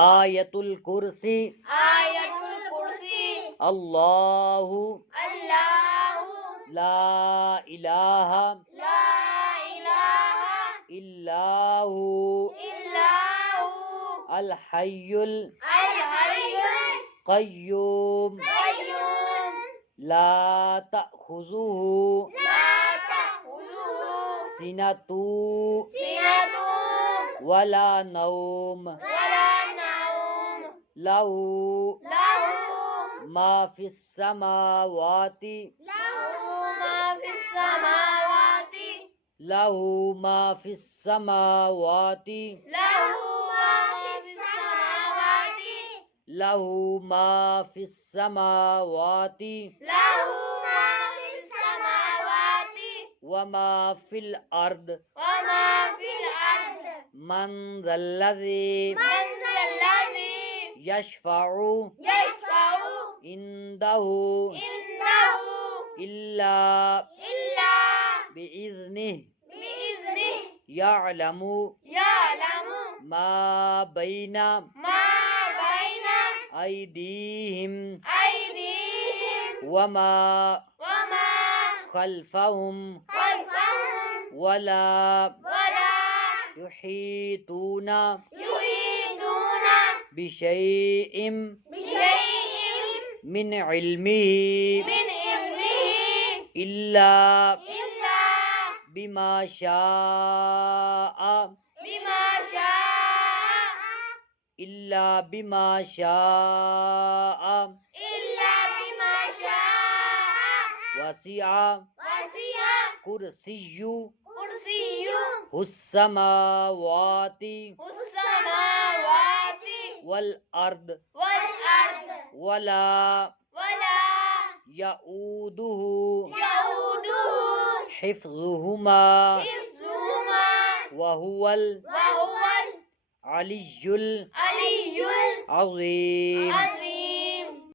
آیت الکرسی آیت الکرسی اللہ اللہ لا الہ لا الہ الا ہو الا ہو الحی الحی القیوم القیوم لا تأخذہ لا تأخذہ سنۃ سنۃ ولا نوم ولا نوم لہ لہ ما فی السماوات لہ ما فی السماوات لہ ما فی السماوات لہ ما فی السماوات لہ ما فی السماوات لہ ما فی السماوات وما فی الارض وما فی الارض من ذا الذی من ذا الذی یشفع یشفع عنده عنده الا الا بإذنه بإذنه يعلم يعلم ما بين ما بين أيديهم أيديهم وما وما خلفهم خلفهم ولا ولا يحيطون يحيطون بشيء بشيء من علمه من علمه إلا إلا بما شاء بما شاء إلا بما شاء إلا بما شاء وسع وسع كرسيه كرسيه السماوات السماوات والأرض والأرض ولا ولا يؤوده يؤوده حفظهما حفظهما وهو وهو العلي العلي العظيم. العظيم.